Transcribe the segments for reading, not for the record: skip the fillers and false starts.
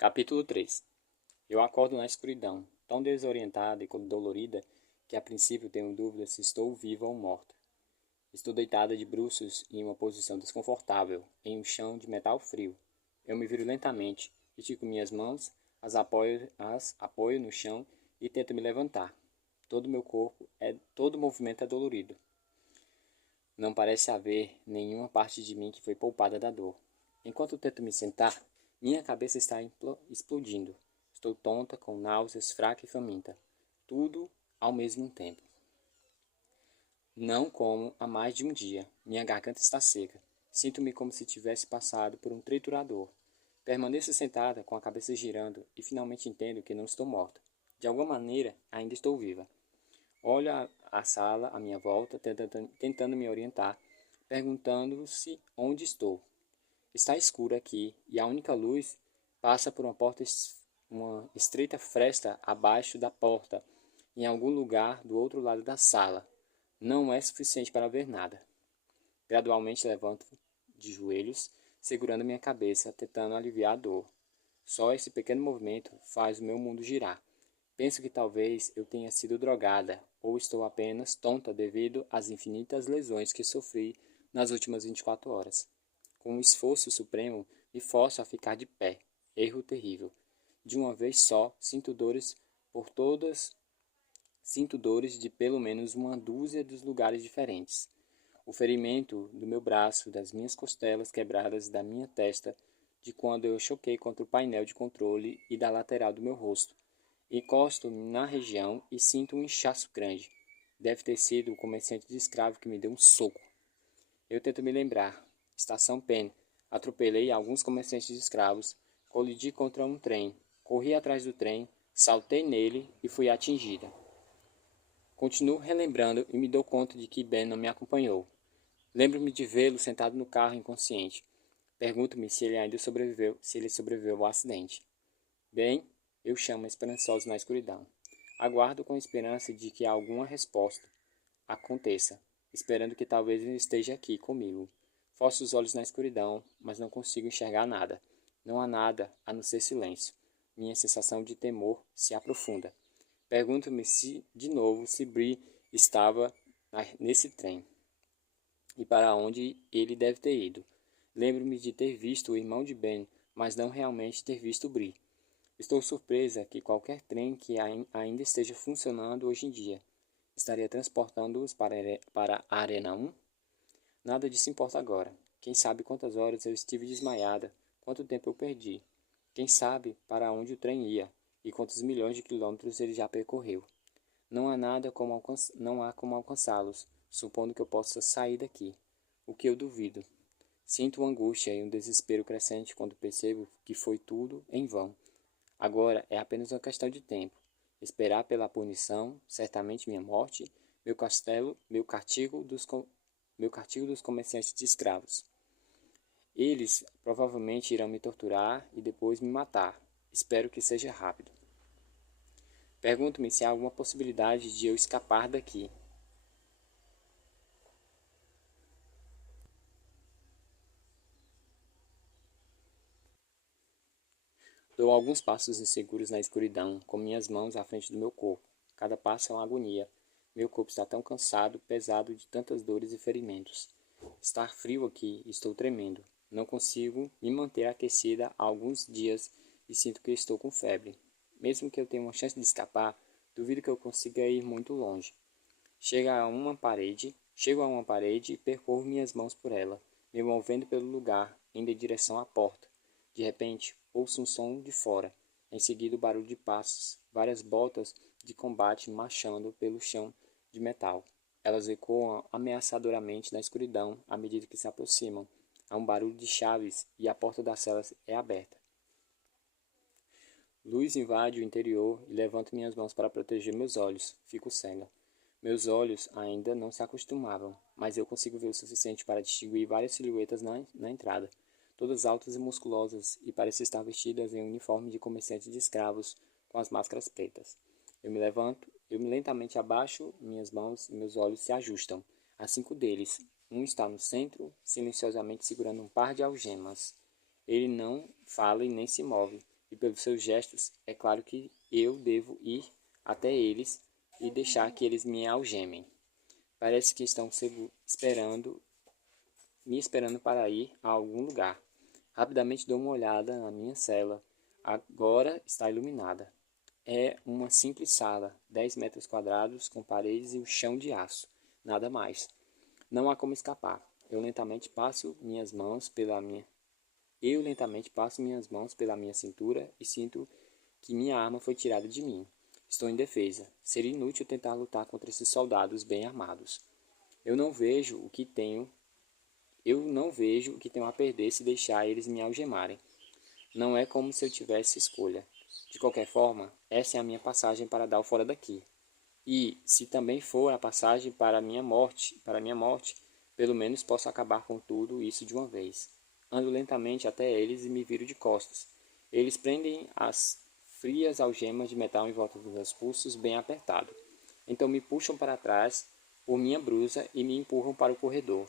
Capítulo 3. Eu acordo na escuridão, tão desorientada e dolorida que a princípio tenho dúvida se estou viva ou morta. Estou deitada de bruços em uma posição desconfortável, em um chão de metal frio. Eu me viro lentamente, estico minhas mãos, as apoio no chão e tento me levantar. Todo movimento é dolorido. Não parece haver nenhuma parte de mim que foi poupada da dor. Enquanto tento me sentar, minha cabeça está explodindo. Estou tonta, com náuseas, fraca e faminta. Tudo ao mesmo tempo. Não como há mais de um dia. Minha garganta está seca. Sinto-me como se tivesse passado por um triturador. Permaneço sentada, com a cabeça girando, e finalmente entendo que não estou morta. De alguma maneira, ainda estou viva. Olho a sala à minha volta, tentando me orientar, perguntando-se onde estou. Está escuro aqui e a única luz passa por uma estreita fresta abaixo da porta, em algum lugar do outro lado da sala. Não é suficiente para ver nada. Gradualmente levanto de joelhos, segurando minha cabeça, tentando aliviar a dor. Só esse pequeno movimento faz o meu mundo girar. Penso que talvez eu tenha sido drogada, ou estou apenas tonta devido às infinitas lesões que sofri nas últimas 24 horas. Com um esforço supremo, me forço a ficar de pé. Erro terrível. De uma vez só, sinto dores de pelo menos uma dúzia dos lugares diferentes. O ferimento do meu braço, das minhas costelas quebradas, da minha testa, de quando eu choquei contra o painel de controle e da lateral do meu rosto. Encosto-me na região e sinto um inchaço grande. Deve ter sido o comerciante de escravo que me deu um soco. Eu tento me lembrar. Estação Penn. Atropelei alguns comerciantes de escravos, colidi contra um trem, corri atrás do trem, saltei nele e fui atingida. Continuo relembrando e me dou conta de que Ben não me acompanhou. Lembro-me de vê-lo sentado no carro inconsciente. Pergunto-me se ele sobreviveu ao acidente. Ben, eu chamo esperançoso na escuridão. Aguardo com esperança de que alguma resposta aconteça, esperando que talvez ele esteja aqui comigo. Forço os olhos na escuridão, mas não consigo enxergar nada. Não há nada a não ser silêncio. Minha sensação de temor se aprofunda. Pergunto-me de novo, se Bree estava nesse trem e para onde ele deve ter ido. Lembro-me de ter visto o irmão de Ben, mas não realmente ter visto Bree. Estou surpresa que qualquer trem que ainda esteja funcionando hoje em dia estaria transportando-os para a Arena 1? Nada disso importa agora. Quem sabe quantas horas eu estive desmaiada, quanto tempo eu perdi. Quem sabe para onde o trem ia e quantos milhões de quilômetros ele já percorreu. Não há como alcançá-los, supondo que eu possa sair daqui. O que eu duvido. Sinto uma angústia e um desespero crescente quando percebo que foi tudo em vão. Agora é apenas uma questão de tempo. Esperar pela punição, certamente minha morte, meu castigo dos comerciantes de escravos. Eles provavelmente irão me torturar e depois me matar. Espero que seja rápido. Pergunto-me se há alguma possibilidade de eu escapar daqui. Dou alguns passos inseguros na escuridão, com minhas mãos à frente do meu corpo. Cada passo é uma agonia. Meu corpo está tão cansado, pesado de tantas dores e ferimentos. Está frio aqui, estou tremendo. Não consigo me manter aquecida há alguns dias e sinto que estou com febre. Mesmo que eu tenha uma chance de escapar, duvido que eu consiga ir muito longe. Chego a uma parede e percorro minhas mãos por ela, me movendo pelo lugar, indo em direção à porta. De repente, ouço um som de fora. Em seguida, o barulho de passos, várias botas de combate marchando pelo chão de metal. Elas ecoam ameaçadoramente na escuridão à medida que se aproximam. Há um barulho de chaves e a porta da cela é aberta. Luz invade o interior e levanto minhas mãos para proteger meus olhos. Fico cega. Meus olhos ainda não se acostumavam, mas eu consigo ver o suficiente para distinguir várias silhuetas na entrada, todas altas e musculosas, e parecem estar vestidas em um uniforme de comerciantes de escravos, com as máscaras pretas. Eu me levanto, eu me lentamente abaixo minhas mãos e meus olhos se ajustam. Há 5 deles. Um está no centro, silenciosamente segurando um par de algemas. Ele não fala e nem se move. e pelos seus gestos, é claro que eu devo ir até eles e deixar que eles me algemem. Parece que estão me esperando para ir a algum lugar. Rapidamente dou uma olhada na minha cela. Agora está iluminada. É uma simples sala, 10 metros quadrados, com paredes e o chão de aço. Nada mais. Não há como escapar. Eu lentamente passo minhas mãos pela minha cintura e sinto que minha arma foi tirada de mim. Estou indefesa. Seria inútil tentar lutar contra esses soldados bem armados. Eu não vejo o que tenho a perder se deixar eles me algemarem. Não é como se eu tivesse escolha. De qualquer forma, essa é a minha passagem para dar o fora daqui. E, se também for a passagem para a minha morte, pelo menos posso acabar com tudo isso de uma vez. Ando lentamente até eles e me viro de costas. Eles prendem as frias algemas de metal em volta dos meus pulsos bem apertado. Então me puxam para trás por minha blusa e me empurram para o corredor.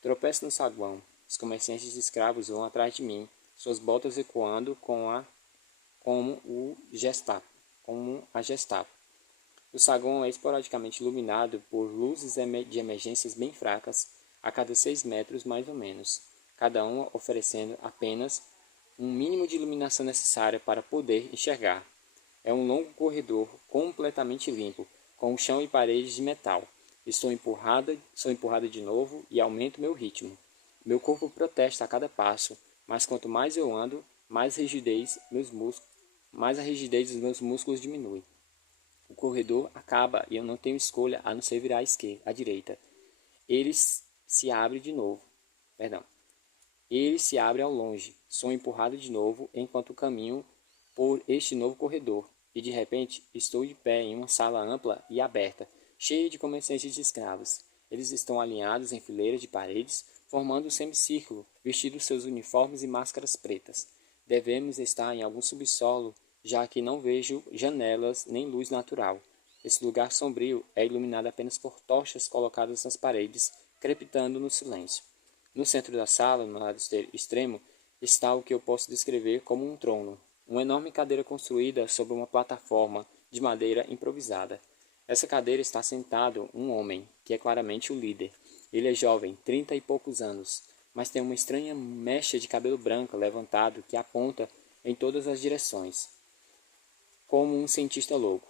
Tropeço no saguão. Os comerciantes de escravos vão atrás de mim, suas botas ecoando como a Gestapo. O saguão é esporadicamente iluminado por luzes de emergências bem fracas, a cada 6 metros mais ou menos, cada uma oferecendo apenas um mínimo de iluminação necessária para poder enxergar. É um longo corredor completamente limpo, com o chão e paredes de metal. Sou empurrada de novo e aumento meu ritmo. Meu corpo protesta a cada passo, mas quanto mais eu ando, mais a rigidez dos meus músculos diminui. O corredor acaba e eu não tenho escolha a não ser virar à direita. Ele se abre de novo. Perdão. Ele se abre ao longe. Sou empurrado de novo enquanto caminho por este novo corredor. E de repente estou de pé em uma sala ampla e aberta, cheia de comerciantes de escravos. Eles estão alinhados em fileiras de paredes, formando um semicírculo, vestidos seus uniformes e máscaras pretas. Devemos estar em algum subsolo, já que não vejo janelas nem luz natural. Esse lugar sombrio é iluminado apenas por tochas colocadas nas paredes, crepitando no silêncio. No centro da sala, no lado extremo, está o que eu posso descrever como um trono, uma enorme cadeira construída sobre uma plataforma de madeira improvisada. Essa cadeira está sentado um homem, que é claramente o líder. Ele é jovem, 30 e poucos anos, mas tem uma estranha mecha de cabelo branco levantado que aponta em todas as direções, como um cientista louco.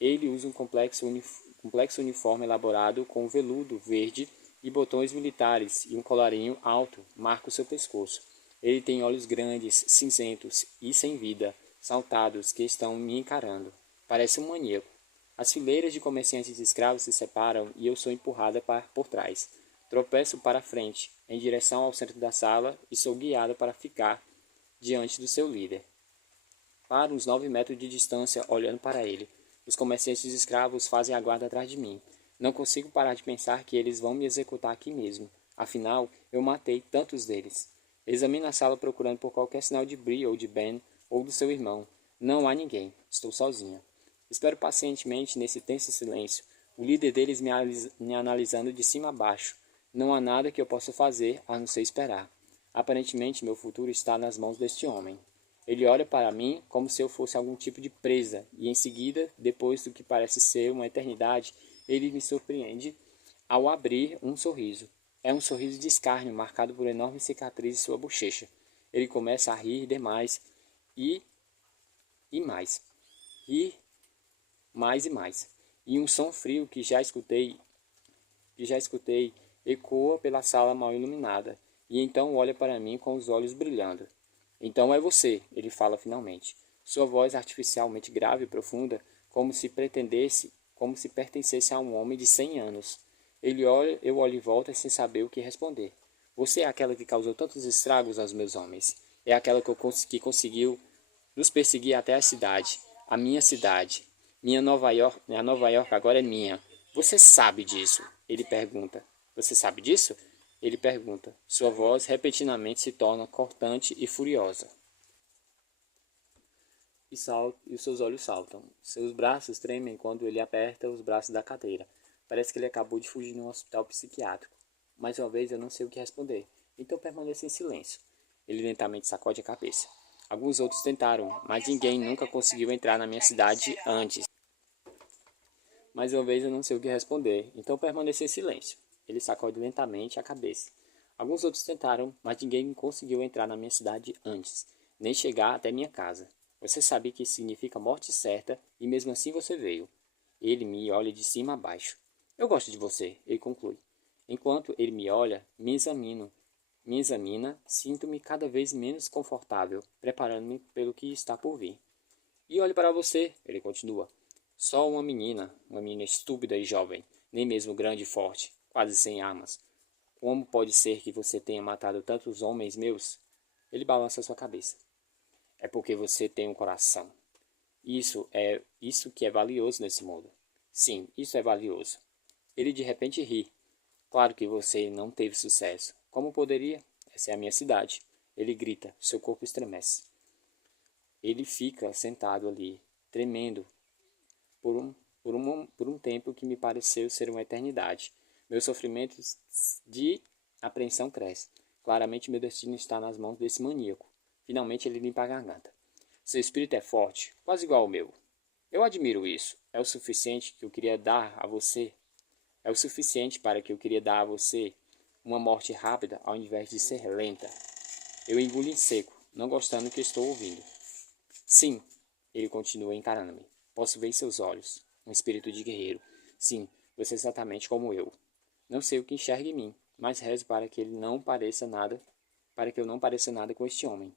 Ele usa um complexo uniforme elaborado com veludo verde e botões militares e um colarinho alto marca o seu pescoço. Ele tem olhos grandes, cinzentos e sem vida, saltados, que estão me encarando. Parece um maníaco. As fileiras de comerciantes de escravos se separam e eu sou empurrada por trás. Tropeço para a frente, em direção ao centro da sala, e sou guiada para ficar diante do seu líder. Paro uns 9 metros de distância, olhando para ele. Os comerciantes de escravos fazem a guarda atrás de mim. Não consigo parar de pensar que eles vão me executar aqui mesmo. Afinal, eu matei tantos deles. Examino a sala procurando por qualquer sinal de Bree ou de Ben ou do seu irmão. Não há ninguém. Estou sozinha. Espero pacientemente nesse tenso silêncio, o líder deles me analisando de cima a baixo. Não há nada que eu possa fazer a não ser esperar. Aparentemente, meu futuro está nas mãos deste homem. Ele olha para mim como se eu fosse algum tipo de presa, e em seguida, depois do que parece ser uma eternidade, ele me surpreende ao abrir um sorriso. É um sorriso de escárnio, marcado por enorme cicatriz em sua bochecha. Ele começa a rir demais e mais. Rir mais e mais. E um som frio que já escutei ecoa pela sala mal iluminada, e então olha para mim com os olhos brilhando. Então é você, ele fala finalmente. Sua voz artificialmente grave e profunda, como se pertencesse a um homem de 100 anos. Eu olho em volta sem saber o que responder. Você é aquela que causou tantos estragos aos meus homens. É aquela que conseguiu nos perseguir até a cidade, a minha cidade. A Nova York agora é minha. Você sabe disso? Ele pergunta. Você sabe disso? Ele pergunta. Sua voz repentinamente se torna cortante e furiosa. E os seus olhos saltam. Seus braços tremem quando ele aperta os braços da cadeira. Parece que ele acabou de fugir de um hospital psiquiátrico. Mais uma vez eu não sei o que responder. Então permaneço em silêncio. Ele lentamente sacode a cabeça. Alguns outros tentaram, mas ninguém nunca conseguiu entrar na minha cidade antes. Mais uma vez eu não sei o que responder, então permaneci em silêncio. Ele sacode lentamente a cabeça. Alguns outros tentaram, mas ninguém conseguiu entrar na minha cidade antes, nem chegar até minha casa. Você sabe que isso significa morte certa, e mesmo assim você veio. Ele me olha de cima a baixo. Eu gosto de você, ele conclui. Enquanto ele me olha, me examina, sinto-me cada vez menos confortável, preparando-me pelo que está por vir. E olho para você, ele continua. Só uma menina estúpida e jovem, nem mesmo grande e forte, quase sem armas. Como pode ser que você tenha matado tantos homens meus? Ele balança sua cabeça. É porque você tem um coração. Isso que é valioso nesse mundo. Sim, isso é valioso. Ele de repente ri. Claro que você não teve sucesso. Como poderia? Essa é a minha cidade. Ele grita, seu corpo estremece. Ele fica sentado ali, tremendo, por um tempo que me pareceu ser uma eternidade. Meus sofrimentos de apreensão crescem. Claramente meu destino está nas mãos desse maníaco. Finalmente ele limpa a garganta. Seu espírito é forte, quase igual ao meu. Eu admiro isso. É o suficiente que eu queria dar a você. É o suficiente para que eu queria dar a você uma morte rápida ao invés de ser lenta. Eu engulo em seco, não gostando do que estou ouvindo. Sim, ele continua encarando-me. Posso ver em seus olhos. Um espírito de guerreiro. Sim, você é exatamente como eu. Não sei o que enxerga em mim, mas rezo para que ele não pareça nada, para que eu não pareça nada com este homem.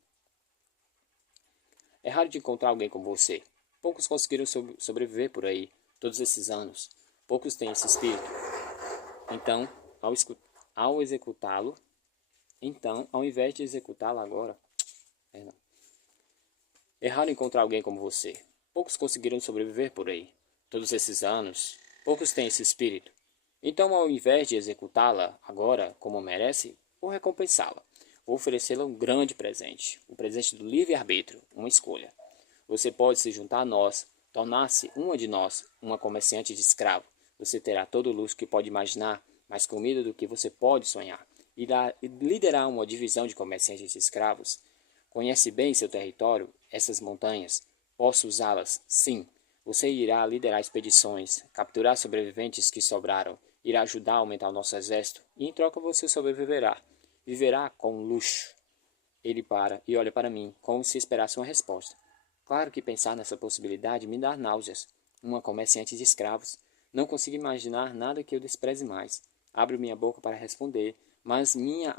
É raro de encontrar alguém como você. Poucos conseguiram sobreviver por aí, todos esses anos. Poucos têm esse espírito. Então, ao executá-lo, ao invés de executá-lo agora, perdão, é raro encontrar alguém como você. Poucos conseguiram sobreviver por aí, todos esses anos. Poucos têm esse espírito. Então, ao invés de executá-la agora, como merece, vou recompensá-la. Vou oferecê-la um grande presente, o presente do livre-arbítrio, uma escolha. Você pode se juntar a nós, tornar-se uma de nós, uma comerciante de escravo. Você terá todo o luxo que pode imaginar, mais comida do que você pode sonhar. Irá liderar uma divisão de comerciantes de escravos. Conhece bem seu território, essas montanhas. Posso usá-las? Sim. Você irá liderar expedições, capturar sobreviventes que sobraram, irá ajudar a aumentar o nosso exército, e em troca você sobreviverá. Viverá com luxo. Ele para e olha para mim, como se esperasse uma resposta. Claro que pensar nessa possibilidade me dá náuseas. Uma comerciante de escravos. Não consigo imaginar nada que eu despreze mais. Abro minha boca para responder, mas minha,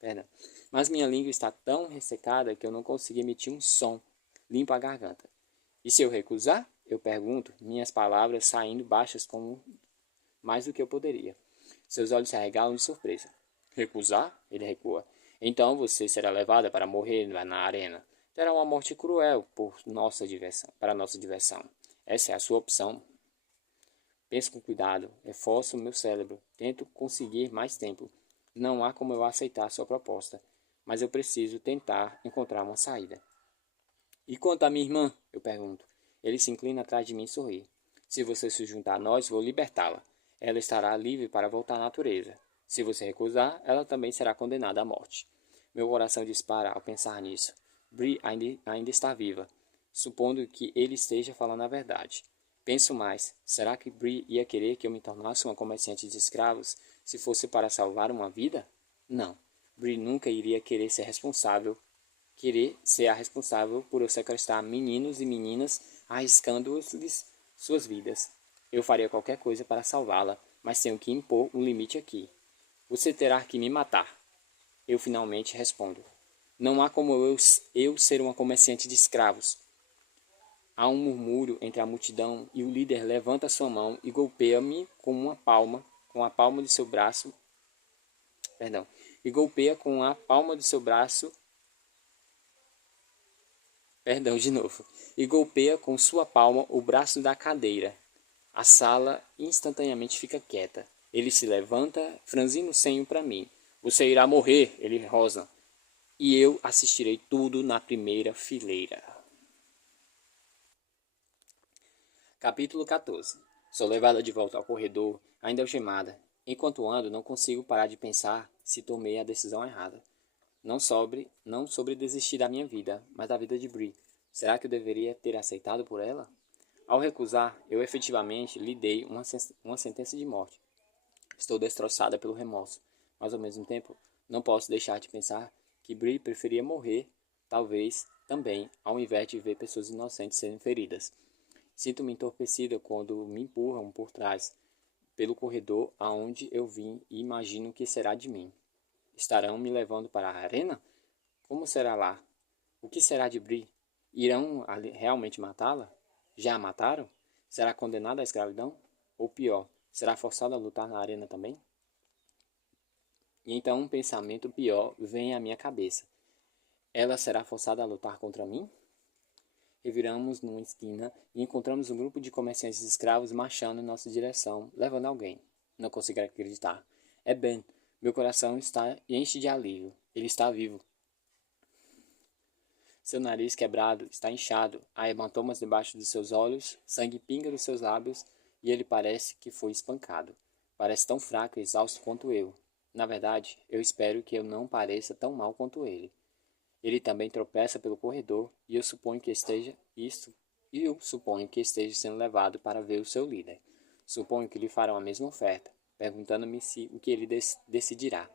perdão, mas minha língua está tão ressecada que eu não consigo emitir um som. Limpo a garganta. E se eu recusar? Eu pergunto, minhas palavras saindo baixas como mais do que eu poderia. Seus olhos se arregalam de surpresa. Recusar? Ele recua. Então você será levada para morrer na arena. Terá uma morte cruel para nossa diversão. Essa é a sua opção. Penso com cuidado, reforço o meu cérebro, tento conseguir mais tempo. Não há como eu aceitar sua proposta, mas eu preciso tentar encontrar uma saída. E quanto à minha irmã? Eu pergunto. Ele se inclina atrás de mim e sorri. Se você se juntar a nós, vou libertá-la. Ela estará livre para voltar à natureza. Se você recusar, ela também será condenada à morte. Meu coração dispara ao pensar nisso. Bree ainda está viva, supondo que ele esteja falando a verdade. Penso mais, será que Bree ia querer que eu me tornasse uma comerciante de escravos se fosse para salvar uma vida? Não. Bree nunca iria querer ser a responsável por eu sequestrar meninos e meninas, arriscando-lhes suas vidas. Eu faria qualquer coisa para salvá-la, mas tenho que impor um limite aqui. Você terá que me matar. Eu finalmente respondo. Não há como eu ser uma comerciante de escravos. Há um murmúrio entre a multidão e o líder levanta sua mão e golpeia-me com a palma de seu braço, e golpeia com a palma de seu braço, e golpeia com sua palma o braço da cadeira. A sala instantaneamente fica quieta. Ele se levanta, franzindo o senho para mim. Você irá morrer, ele rosna. E eu assistirei tudo na primeira fileira. Capítulo 14. Sou levada de volta ao corredor, ainda algemada. Enquanto ando, não consigo parar de pensar se tomei a decisão errada. Não sobre desistir da minha vida, mas da vida de Bree. Será que eu deveria ter aceitado por ela? Ao recusar, eu efetivamente lhe dei uma sentença de morte. Estou destroçada pelo remorso, mas ao mesmo tempo não posso deixar de pensar que Bree preferia morrer, talvez também, ao invés de ver pessoas inocentes serem feridas. Sinto-me entorpecida quando me empurram por trás, pelo corredor aonde eu vim e imagino o que será de mim. Estarão me levando para a arena? Como será lá? O que será de Bree? Irão realmente matá-la? Já a mataram? Será condenada à escravidão? Ou pior, será forçada a lutar na arena também? E então um pensamento pior vem à minha cabeça. Ela será forçada a lutar contra mim? Reviramos numa esquina e encontramos um grupo de comerciantes escravos marchando em nossa direção, levando alguém. Não consigo acreditar. É Ben. Meu coração está enche de alívio. Ele está vivo. Seu nariz quebrado está inchado, há hematomas debaixo de seus olhos, sangue pinga dos seus lábios e ele parece que foi espancado. Parece tão fraco e exausto quanto eu. Na verdade, eu espero que eu não pareça tão mal quanto ele. Ele também tropeça pelo corredor e eu suponho que esteja sendo levado para ver o seu líder. Suponho que lhe farão a mesma oferta, perguntando-me se o que ele decidirá.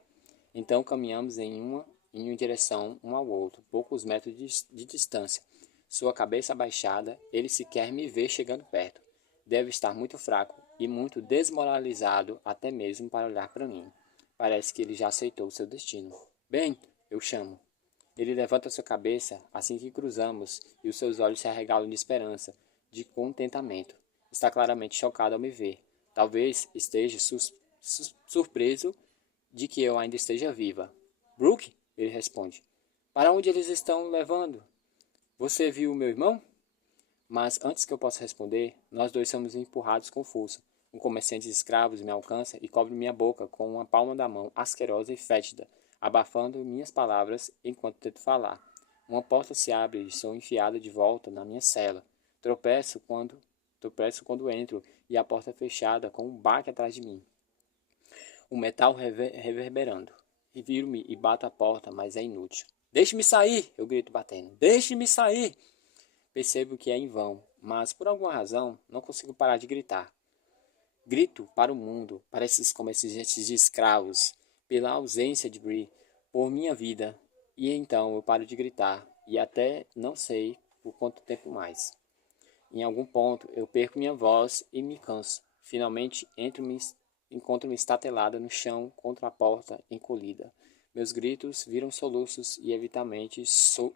Então caminhamos em uma direção um ao outro, poucos metros de distância. Sua cabeça abaixada, ele sequer me vê chegando perto. Deve estar muito fraco e muito desmoralizado até mesmo para olhar para mim. Parece que ele já aceitou seu destino. Bem, eu chamo. Ele levanta sua cabeça assim que cruzamos e os seus olhos se arregalam de esperança, de contentamento. Está claramente chocado ao me ver. Talvez esteja surpreso de que eu ainda esteja viva. Brooke? Ele responde. Para onde eles estão levando? Você viu o meu irmão? Mas antes que eu possa responder, nós dois somos empurrados com força. Um comerciante de escravos me alcança e cobre minha boca com uma palma da mão asquerosa e fétida, abafando minhas palavras enquanto tento falar. Uma porta se abre e sou enfiada de volta na minha cela. Tropeço quando entro e a porta é fechada com um baque atrás de mim. O metal reverberando. E viro-me e bato a porta, mas é inútil. Deixe-me sair! Eu grito batendo. Deixe-me sair! Percebo que é em vão, mas por alguma razão não consigo parar de gritar. Grito para o mundo, para esses comerciantes de escravos, pela ausência de Bree, por minha vida. E então eu paro de gritar, e até não sei por quanto tempo mais. Em algum ponto eu perco minha voz e me canso. Finalmente encontro-me estatelada no chão contra a porta encolhida. Meus gritos viram soluços e eventualmente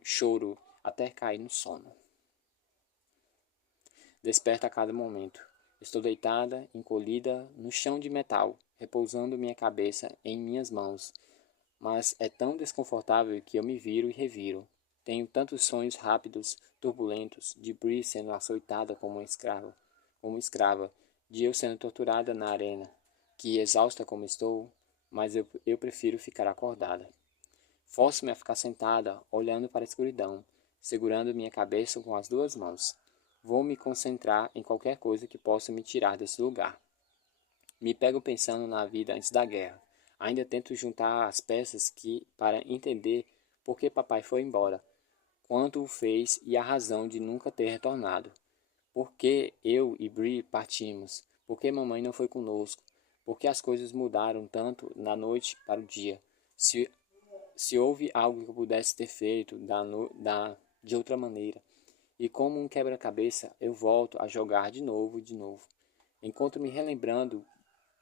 choro até cair no sono. Desperto a cada momento. Estou deitada, encolhida, no chão de metal, repousando minha cabeça em minhas mãos. Mas é tão desconfortável que eu me viro e reviro. Tenho tantos sonhos rápidos, turbulentos, de Bree sendo açoitada como escrava, de eu sendo torturada na arena, que, exausta como estou, mas eu prefiro ficar acordada. Forço-me a ficar sentada, olhando para a escuridão, segurando minha cabeça com as duas mãos. Vou me concentrar em qualquer coisa que possa me tirar desse lugar. Me pego pensando na vida antes da guerra. Ainda tento juntar as peças para entender por que papai foi embora, quanto o fez e a razão de nunca ter retornado. Por que eu e Bree partimos? Por que mamãe não foi conosco? Por que as coisas mudaram tanto da noite para o dia? Se houve algo que eu pudesse ter feito de outra maneira. E como um quebra-cabeça, eu volto a jogar de novo e de novo. Encontro-me relembrando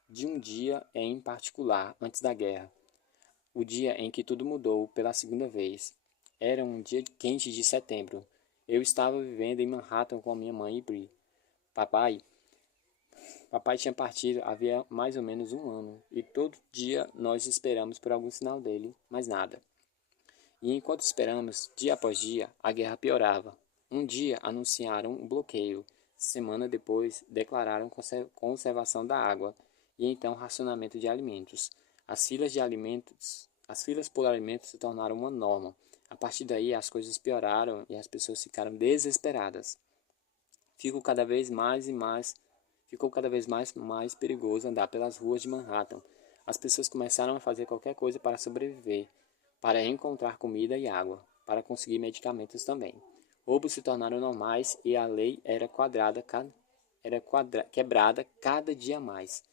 de um dia em particular, antes da guerra. O dia em que tudo mudou pela segunda vez. Era um dia quente de setembro. Eu estava vivendo em Manhattan com a minha mãe e Bree. Papai tinha partido havia mais ou menos um ano, e todo dia nós esperamos por algum sinal dele, mas nada. E enquanto esperamos, dia após dia, a guerra piorava. Um dia anunciaram um bloqueio, semana depois declararam conservação da água, e então racionamento de alimentos. As filas por alimentos se tornaram uma norma. A partir daí as coisas pioraram e as pessoas ficaram desesperadas. Ficou cada vez mais perigoso andar pelas ruas de Manhattan. As pessoas começaram a fazer qualquer coisa para sobreviver, para encontrar comida e água, para conseguir medicamentos também. Roubos se tornaram normais e a lei quebrada cada dia mais.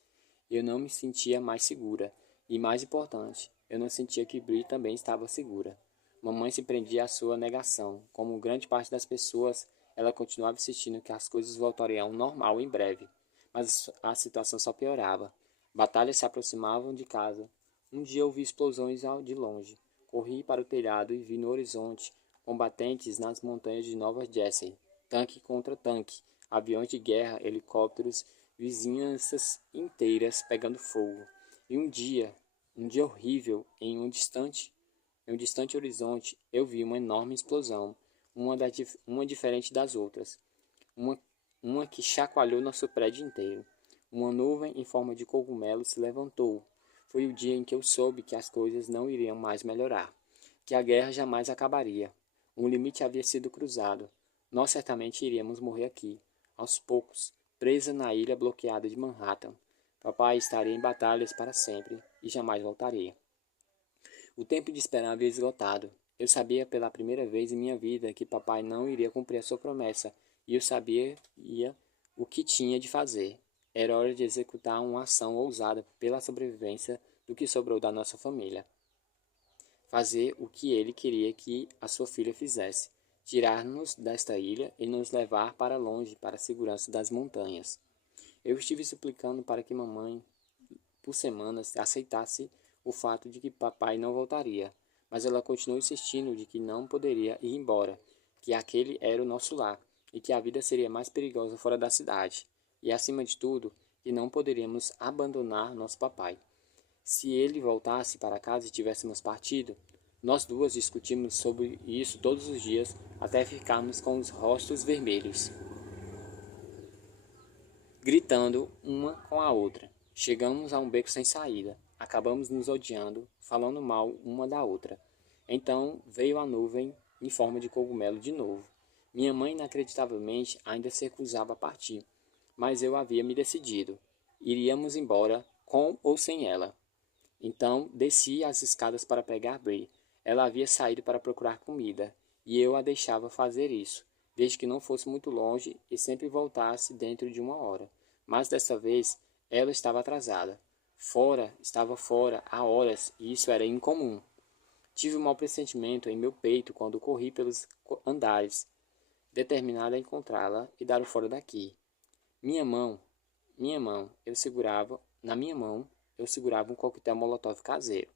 Eu não me sentia mais segura. E mais importante, eu não sentia que Bri também estava segura. Mamãe se prendia à sua negação. Como grande parte das pessoas, ela continuava insistindo que as coisas voltariam ao normal em breve. Mas a situação só piorava. Batalhas se aproximavam de casa. Um dia ouvi explosões de longe. Corri para o telhado e vi no horizonte combatentes nas montanhas de Nova Jersey. Tanque contra tanque, aviões de guerra, helicópteros, vizinhanças inteiras pegando fogo. E um dia horrível, em um distante horizonte, eu vi uma enorme explosão, uma diferente das outras, uma, uma que chacoalhou nosso prédio inteiro. Uma nuvem em forma de cogumelo se levantou. Foi o dia em que eu soube que as coisas não iriam mais melhorar, que a guerra jamais acabaria. Um limite havia sido cruzado. Nós certamente iríamos morrer aqui, aos poucos, presa na ilha bloqueada de Manhattan. Papai estaria em batalhas para sempre e jamais voltaria. O tempo de esperar havia esgotado. Eu sabia pela primeira vez em minha vida que papai não iria cumprir a sua promessa, e eu sabia o que tinha de fazer. Era hora de executar uma ação ousada pela sobrevivência do que sobrou da nossa família. Fazer o que ele queria que a sua filha fizesse: tirar-nos desta ilha e nos levar para longe, para a segurança das montanhas. Eu estive suplicando para que mamãe, por semanas, aceitasse o fato de que papai não voltaria, mas ela continuou insistindo de que não poderia ir embora, que aquele era o nosso lar e que a vida seria mais perigosa fora da cidade, e acima de tudo, que não poderíamos abandonar nosso papai. Se ele voltasse para casa e tivéssemos partido, nós duas discutimos sobre isso todos os dias até ficarmos com os rostos vermelhos, gritando uma com a outra. Chegamos a um beco sem saída. Acabamos nos odiando, falando mal uma da outra. Então veio a nuvem em forma de cogumelo de novo. Minha mãe, inacreditavelmente, ainda se recusava a partir, mas eu havia me decidido. Iríamos embora, com ou sem ela. Então desci as escadas para pegar Bri. Ela havia saído para procurar comida, e eu a deixava fazer isso, desde que não fosse muito longe e sempre voltasse dentro de uma hora. Mas dessa vez ela estava atrasada. Estava fora há horas, e isso era incomum. Tive um mau pressentimento em meu peito quando corri pelos andares, determinada a encontrá-la e dar o fora daqui. Minha mão, na minha mão, eu segurava um coquetel molotov caseiro.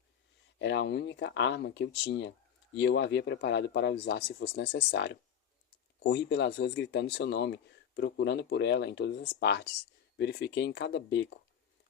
Era a única arma que eu tinha, e eu a havia preparado para usar se fosse necessário. Corri pelas ruas gritando seu nome, procurando por ela em todas as partes. Verifiquei em cada beco,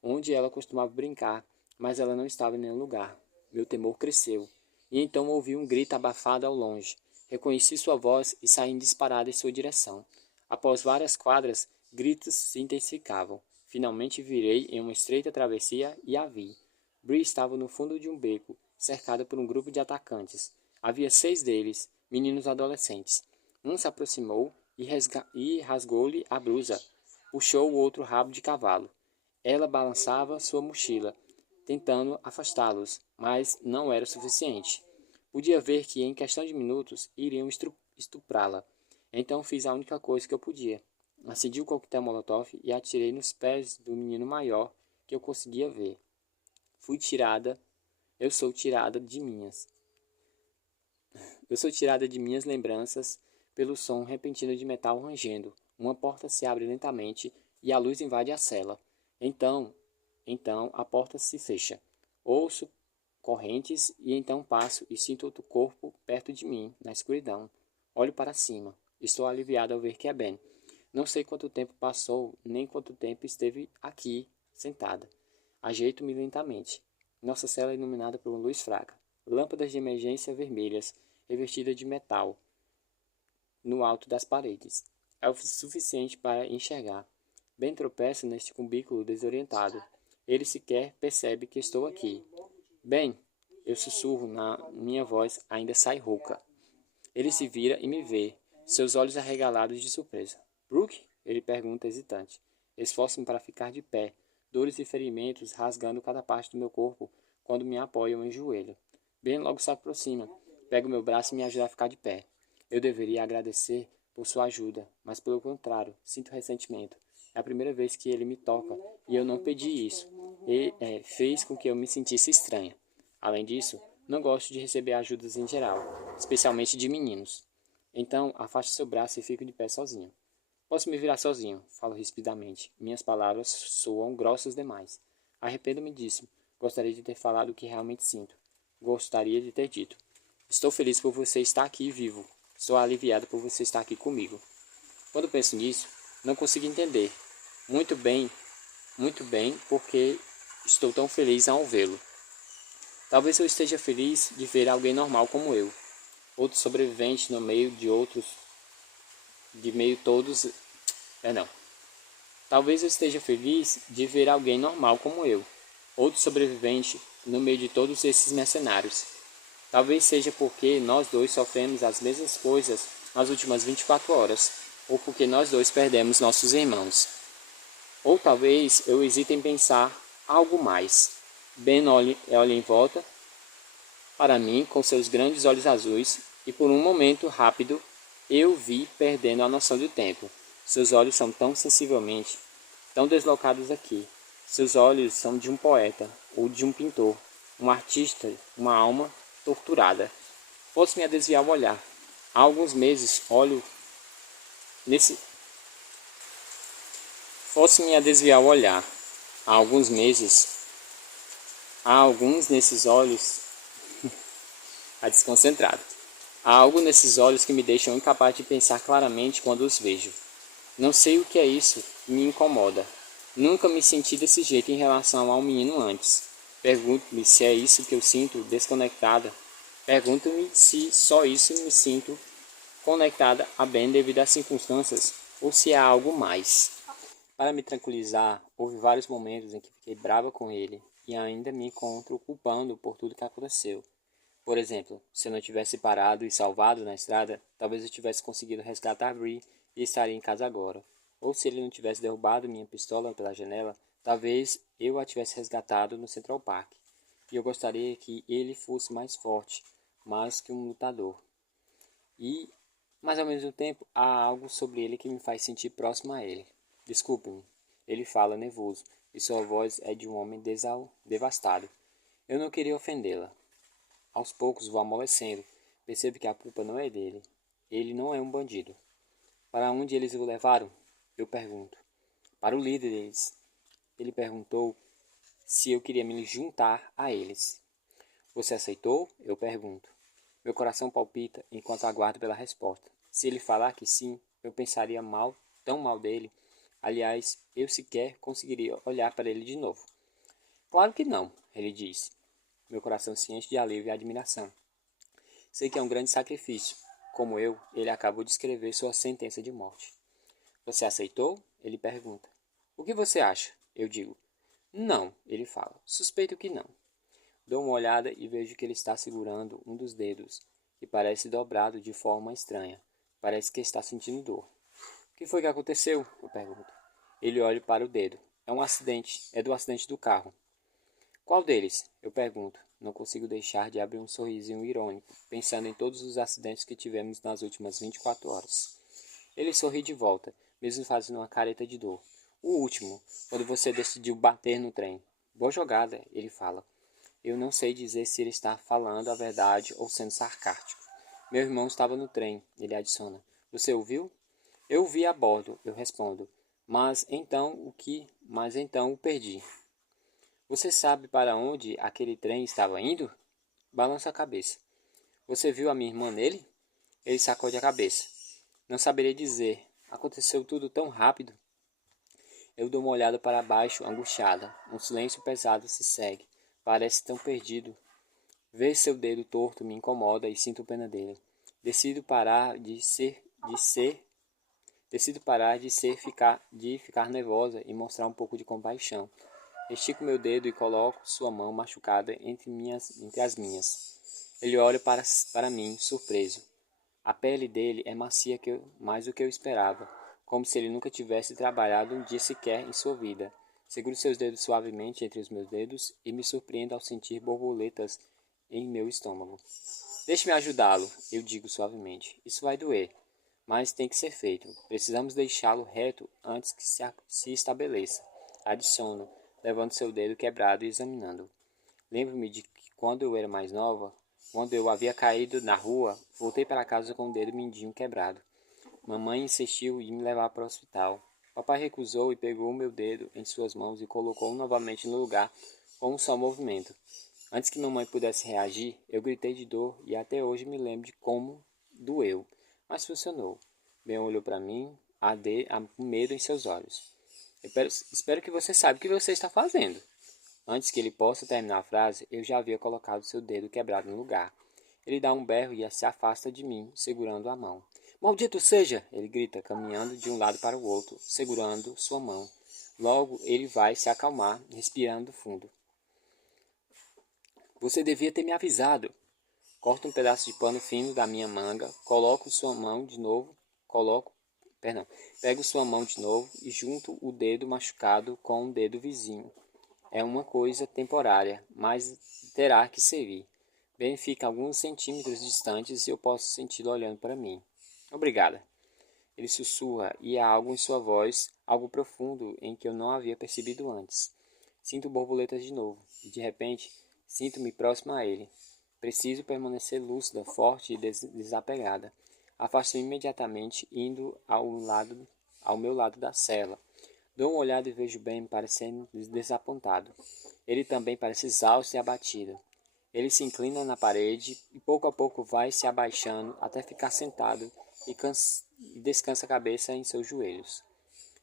onde ela costumava brincar, mas ela não estava em nenhum lugar. Meu temor cresceu, e então ouvi um grito abafado ao longe. Reconheci sua voz e saí disparado em sua direção. Após várias quadras, gritos se intensificavam. Finalmente virei em uma estreita travessia e a vi. Bree estava no fundo de um beco, cercada por um grupo de atacantes. Havia 6 deles, meninos adolescentes. Um se aproximou e rasgou-lhe a blusa. Puxou o outro rabo de cavalo. Ela balançava sua mochila, tentando afastá-los, mas não era suficiente. Podia ver que em questão de minutos iriam estuprá-la. Então fiz a única coisa que eu podia. Acendi o coquetel molotov e atirei nos pés do menino maior que eu conseguia ver. Eu sou tirada de minhas. Eu sou tirada de minhas lembranças pelo som repentino de metal rangendo. Uma porta se abre lentamente e a luz invade a cela. Então a porta se fecha. Ouço correntes e então passo e sinto outro corpo perto de mim, na escuridão. Olho para cima. Estou aliviado ao ver que é Ben. Não sei quanto tempo passou, nem quanto tempo esteve aqui, sentada. Ajeito-me lentamente. Nossa cela é iluminada por uma luz fraca. Lâmpadas de emergência vermelhas, revestidas de metal, no alto das paredes. É o suficiente para enxergar. Ben tropeça neste cubículo desorientado. Ele sequer percebe que estou aqui. Ben, eu sussurro, minha voz ainda sai rouca. Ele se vira e me vê, seus olhos arregalados de surpresa. Brooke? Ele pergunta hesitante. Esforço-me para ficar de pé. dores e ferimentos rasgando cada parte do meu corpo quando me apoio em um joelho. Ben logo se aproxima, pega o meu braço e me ajuda a ficar de pé. Eu deveria agradecer por sua ajuda, mas pelo contrário, sinto ressentimento. É a primeira vez que ele me toca e eu não pedi isso. E fez com que eu me sentisse estranha. Além disso, não gosto de receber ajudas em geral, especialmente de meninos. Então, afaste seu braço e fique de pé sozinho. Posso me virar sozinho, falo rispidamente. Minhas palavras soam grossas demais. Arrependo-me disso. Gostaria de ter falado o que realmente sinto. Gostaria de ter dito: estou feliz por você estar aqui vivo. Estou aliviado por você estar aqui comigo. Quando penso nisso, não consigo entender. Muito bem, porque estou tão feliz ao vê-lo. Talvez eu esteja feliz de ver alguém normal como eu, outro sobrevivente no meio de outros, de meio todos, não. Talvez eu esteja feliz de ver alguém normal como eu, outro sobrevivente no meio de todos esses mercenários. Talvez seja porque nós dois sofremos as mesmas coisas nas últimas 24 horas, ou porque nós dois perdemos nossos irmãos. Ou talvez eu hesite em pensar algo mais. Ben olha em volta para mim com seus grandes olhos azuis e por um momento rápido eu vi perdendo a noção do tempo. Seus olhos são tão sensivelmente, tão deslocados aqui. Seus olhos são de um poeta ou de um pintor, um artista, uma alma torturada. Fosse-me a desviar o olhar. Há alguns meses olho nesse... Fosse-me a desviar o olhar. Há alguns meses... Há alguns nesses olhos... Está desconcentrado. Há algo nesses olhos que me deixam incapaz de pensar claramente quando os vejo. Não sei o que é isso, me incomoda. Nunca me senti desse jeito em relação ao menino antes. Pergunto-me se é isso que eu sinto desconectada. Pergunto-me se só isso me sinto conectada a Ben devido às circunstâncias ou se há algo mais. Para me tranquilizar, houve vários momentos em que fiquei brava com ele e ainda me encontro culpando por tudo que aconteceu. Por exemplo, se eu não tivesse parado e salvado na estrada, talvez eu tivesse conseguido resgatar Bree e estaria em casa agora. Ou se ele não tivesse derrubado minha pistola pela janela, talvez eu a tivesse resgatado no Central Park. E eu gostaria que ele fosse mais forte, mais que um lutador. Mas ao mesmo tempo, há algo sobre ele que me faz sentir próximo a ele. Desculpe-me, ele fala nervoso, e sua voz é de um homem devastado. Eu não queria ofendê-la. Aos poucos vou amolecendo. Percebo que a culpa não é dele. Ele não é um bandido. Para onde eles o levaram? Eu pergunto. Para o líder deles. Ele perguntou se eu queria me juntar a eles. Você aceitou? Eu pergunto. Meu coração palpita enquanto aguardo pela resposta. Se ele falar que sim, eu pensaria mal, tão mal dele. Aliás, eu sequer conseguiria olhar para ele de novo. Claro que não, ele disse. Meu coração se enche de alívio e admiração. Sei que é um grande sacrifício. Como eu, ele acabou de escrever sua sentença de morte. Você aceitou? Ele pergunta. O que você acha? Eu digo. Não, ele fala. Suspeito que não. Dou uma olhada e vejo que ele está segurando um dos dedos, que parece dobrado de forma estranha. Parece que está sentindo dor. O que foi que aconteceu? Eu pergunto. Ele olha para o dedo. É um acidente. É do acidente do carro. Qual deles? Eu pergunto. Não consigo deixar de abrir um sorrisinho irônico, pensando em todos os acidentes que tivemos nas últimas 24 horas. Ele sorri de volta, mesmo fazendo uma careta de dor. O último, quando você decidiu bater no trem. Boa jogada, ele fala. Eu não sei dizer se ele está falando a verdade ou sendo sarcástico. Meu irmão estava no trem, ele adiciona. Você ouviu? Eu o vi a bordo, eu respondo. Mas então o perdi. Você sabe para onde aquele trem estava indo? Balança a cabeça. Você viu a minha irmã nele? Ele sacode a cabeça. Não saberia dizer. Aconteceu tudo tão rápido. Eu dou uma olhada para baixo, angustiada. Um silêncio pesado se segue. Parece tão perdido. Ver seu dedo torto me incomoda e sinto pena dele. Decido parar de ficar nervosa e mostrar um pouco de compaixão. Estico meu dedo e coloco sua mão machucada entre as minhas. Ele olha para mim, surpreso. A pele dele é macia mais do que eu esperava, como se ele nunca tivesse trabalhado um dia sequer em sua vida. Seguro seus dedos suavemente entre os meus dedos e me surpreendo ao sentir borboletas em meu estômago. Deixe-me ajudá-lo, eu digo suavemente. Isso vai doer, mas tem que ser feito. Precisamos deixá-lo reto antes que se estabeleça. Adiciono, levando seu dedo quebrado e examinando. Lembro-me de que quando eu era mais nova, quando eu havia caído na rua, voltei para casa com o dedo mindinho quebrado. Mamãe insistiu em me levar para o hospital. Papai recusou e pegou o meu dedo em suas mãos e colocou-o novamente no lugar com um só movimento. Antes que mamãe pudesse reagir, eu gritei de dor e até hoje me lembro de como doeu. Mas funcionou. Ben olhou para mim, com medo em seus olhos. Espero que você saiba o que você está fazendo. Antes que ele possa terminar a frase, eu já havia colocado seu dedo quebrado no lugar. Ele dá um berro e se afasta de mim, segurando a mão. Maldito seja! Ele grita, caminhando de um lado para o outro, segurando sua mão. Logo, ele vai se acalmar, respirando fundo. Você devia ter me avisado. Corto um pedaço de pano fino da minha manga, pego sua mão de novo e junto o dedo machucado com o dedo vizinho. É uma coisa temporária, mas terá que servir. Ben fica alguns centímetros distantes e eu posso senti-lo olhando para mim. Obrigada. Ele sussurra e há algo em sua voz, algo profundo em que eu não havia percebido antes. Sinto borboletas de novo e, de repente, sinto-me próxima a ele. Preciso permanecer lúcida, forte e desapegada. Afasto-me imediatamente, indo ao meu lado da cela. Dou uma olhada e vejo Ben parecendo desapontado. Ele também parece exausto e abatido. Ele se inclina na parede e pouco a pouco vai se abaixando até ficar sentado e descansa a cabeça em seus joelhos.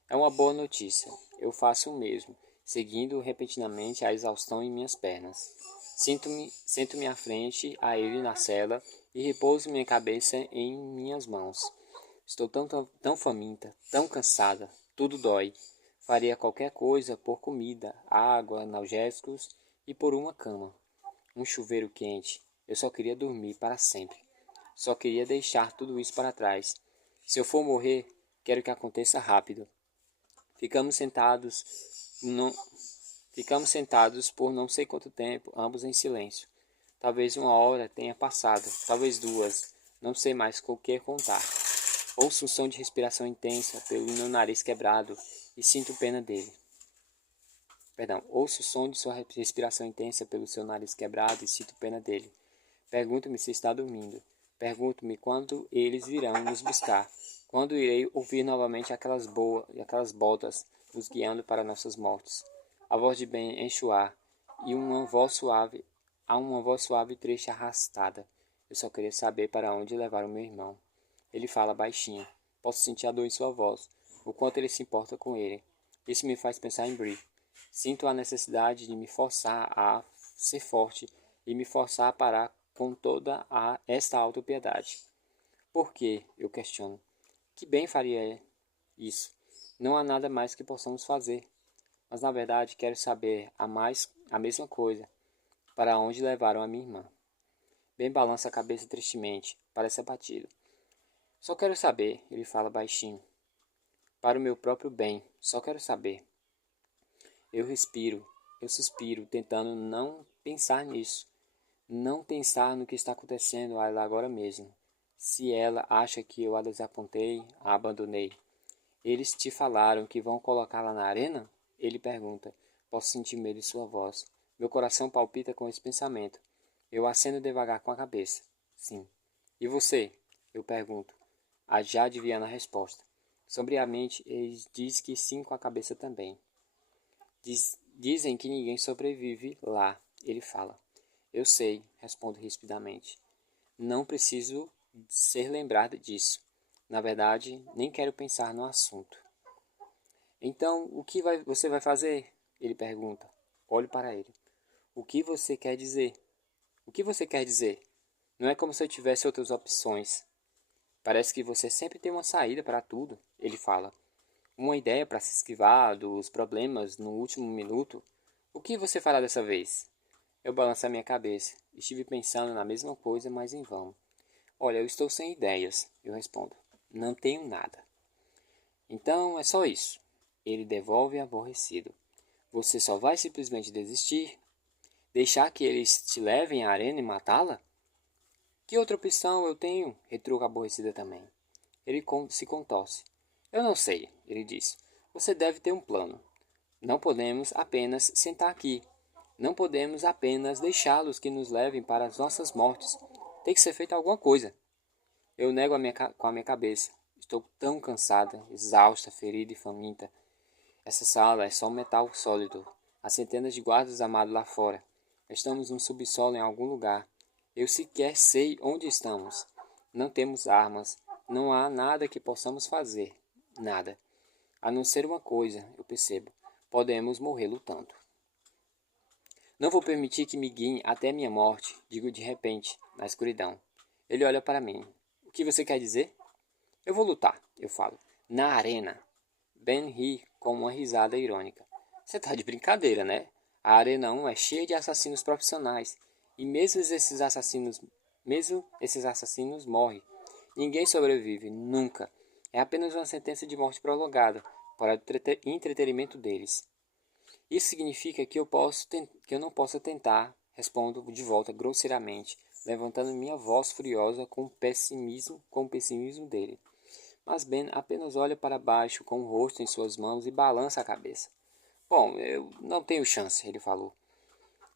É uma boa notícia. Eu faço o mesmo, seguindo repentinamente a exaustão em minhas pernas. Sento-me à frente a ele na cela e repouso minha cabeça em minhas mãos. Estou tão faminta, tão cansada, tudo dói. Faria qualquer coisa por comida, água, analgésicos e por uma cama. Um chuveiro quente. Eu só queria dormir para sempre. Só queria deixar tudo isso para trás. Se eu for morrer, quero que aconteça rápido. Ficamos sentados, não, Ficamos sentados por não sei quanto tempo, ambos em silêncio. Talvez uma hora tenha passado, talvez duas, não sei mais o que contar. Ouço um som de respiração intensa pelo meu nariz quebrado e sinto pena dele. Ouço o som de sua respiração intensa pelo seu nariz quebrado e sinto pena dele. Pergunto-me se está dormindo. Pergunto-me quando eles virão nos buscar. Quando irei ouvir novamente aquelas botas nos guiando para nossas mortes. A voz de Ben enche o ar e há uma voz suave e triste arrastada. Eu só queria saber para onde levar o meu irmão. Ele fala baixinho. Posso sentir a dor em sua voz, o quanto ele se importa com ele. Isso me faz pensar em Bree. Sinto a necessidade de me forçar a ser forte e me forçar a parar com esta autopiedade. Por quê? Eu questiono. Que bem faria isso? Não há nada mais que possamos fazer. Mas na verdade quero saber a mesma coisa. Para onde levaram a minha irmã? Ben balança a cabeça tristemente, parece abatido. Só quero saber, ele fala baixinho. Para o meu próprio bem, só quero saber. Eu suspiro, tentando não pensar nisso. Não pensar no que está acontecendo a ela agora mesmo. Se ela acha que eu a desapontei, a abandonei. Eles te falaram que vão colocá-la na arena? Ele pergunta. Posso sentir medo em sua voz. Meu coração palpita com esse pensamento. Eu aceno devagar com a cabeça. Sim. E você? Eu pergunto, já adivinhando a resposta. Sombriamente, ele diz que sim com a cabeça também. Dizem que ninguém sobrevive lá, ele fala. Eu sei, respondo rispidamente. Não preciso ser lembrado disso. Na verdade, nem quero pensar no assunto. Então, você vai fazer? Ele pergunta. Olho para ele. O que você quer dizer? O que você quer dizer? Não é como se eu tivesse outras opções. Parece que você sempre tem uma saída para tudo, ele fala. Uma ideia para se esquivar dos problemas no último minuto. O que você fará dessa vez? Eu balanço a minha cabeça. Estive pensando na mesma coisa, mas em vão. Olha, eu estou sem ideias, eu respondo. Não tenho nada. Então é só isso. Ele devolve aborrecido. Você só vai simplesmente desistir? Deixar que eles te levem à arena e matá-la? Que outra opção eu tenho? Retruca aborrecida também. Ele se contorce. Eu não sei, ele diz. Você deve ter um plano. Não podemos apenas sentar aqui. Não podemos apenas deixá-los que nos levem para as nossas mortes. Tem que ser feita alguma coisa. Eu nego com a minha cabeça. Estou tão cansada, exausta, ferida e faminta. Essa sala é só um metal sólido. Há centenas de guardas armados lá fora. Estamos no subsolo em algum lugar. Eu sequer sei onde estamos. Não temos armas. Não há nada que possamos fazer. Nada. A não ser uma coisa, eu percebo. Podemos morrer lutando. Não vou permitir que me guiem até minha morte, digo de repente, na escuridão. Ele olha para mim. O que você quer dizer? Eu vou lutar, eu falo. Na arena. Ben ri com uma risada irônica. Você tá de brincadeira, né? A Arena 1 é cheia de assassinos profissionais. E mesmo esses assassinos morrem. Ninguém sobrevive, nunca. É apenas uma sentença de morte prolongada, para o entretenimento deles. Isso significa que eu não posso tentar, respondo de volta grosseiramente, levantando minha voz furiosa com o pessimismo dele. Mas Ben apenas olha para baixo com o rosto em suas mãos e balança a cabeça. Bom, eu não tenho chance, ele falou.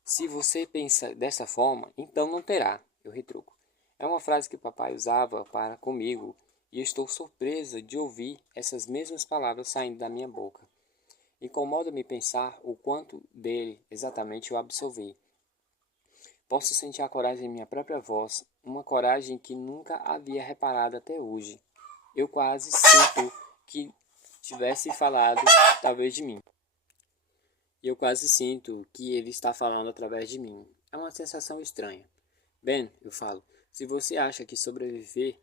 Se você pensa dessa forma, então não terá, eu retruco. É uma frase que papai usava para comigo e estou surpresa de ouvir essas mesmas palavras saindo da minha boca. Incomoda-me pensar o quanto dele exatamente eu absorvi. Posso sentir a coragem em minha própria voz, uma coragem que nunca havia reparado até hoje. Eu quase sinto que tivesse falado talvez de mim. E eu quase sinto que ele está falando através de mim. É uma sensação estranha. Ben, eu falo, se você acha que sobreviver,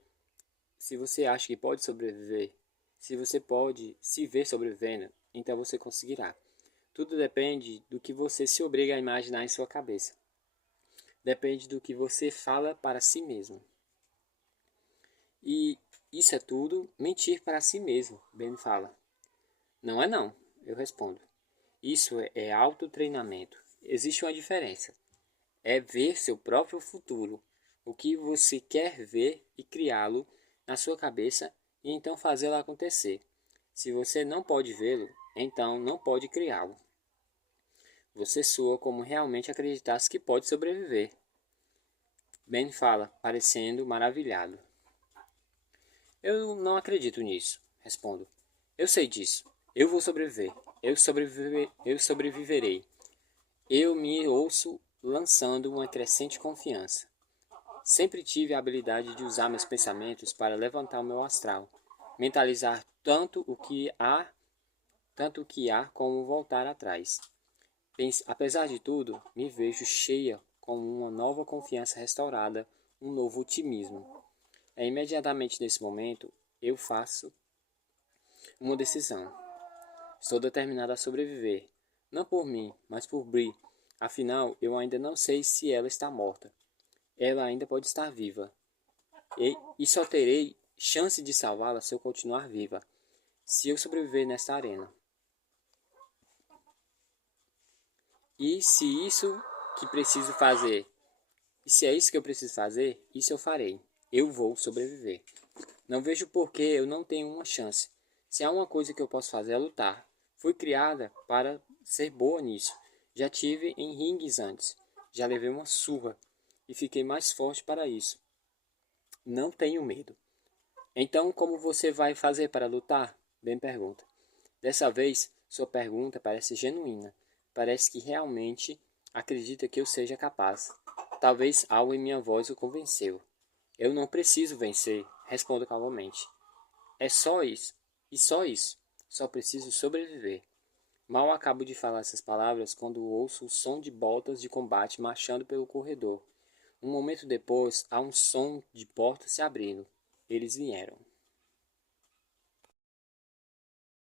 se você acha que pode sobreviver, se você pode se ver sobrevivendo, então você conseguirá. Tudo depende do que você se obriga a imaginar em sua cabeça. Depende do que você fala para si mesmo. E isso é tudo mentir para si mesmo, Ben fala. Não é não, eu respondo. Isso é autotreinamento. Existe uma diferença. É ver seu próprio futuro, o que você quer ver e criá-lo na sua cabeça e então fazê-lo acontecer. Se você não pode vê-lo, então não pode criá-lo. Você soa como realmente acreditasse que pode sobreviver. Ben fala, parecendo maravilhado. Eu não acredito nisso, respondo. Eu sei disso. Eu vou sobreviver. Eu sobreviverei. Eu me ouço lançando uma crescente confiança. Sempre tive a habilidade de usar meus pensamentos para levantar o meu astral, mentalizar tanto o que há como voltar atrás. Apesar de tudo, me vejo cheia com uma nova confiança restaurada, um novo otimismo. É imediatamente nesse momento eu faço uma decisão. Estou determinado a sobreviver, não por mim, mas por Bree. Afinal, eu ainda não sei se ela está morta. Ela ainda pode estar viva. E só terei chance de salvá-la se eu continuar viva, se eu sobreviver nesta arena. E se isso que preciso fazer, e se é isso que eu preciso fazer, isso eu farei. Eu vou sobreviver. Não vejo por que eu não tenho uma chance. Se há uma coisa que eu posso fazer é lutar. Fui criada para ser boa nisso. Já tive em ringues antes. Já levei uma surra e fiquei mais forte para isso. Não tenho medo. Então, como você vai fazer para lutar? Ben pergunta. Dessa vez, sua pergunta parece genuína. Parece que realmente acredita que eu seja capaz. Talvez algo em minha voz o convenceu. Eu não preciso vencer, respondo calmamente. É só isso. E só isso. Só preciso sobreviver. Mal acabo de falar essas palavras quando ouço o som de botas de combate marchando pelo corredor. Um momento depois, há um som de portas se abrindo. Eles vieram.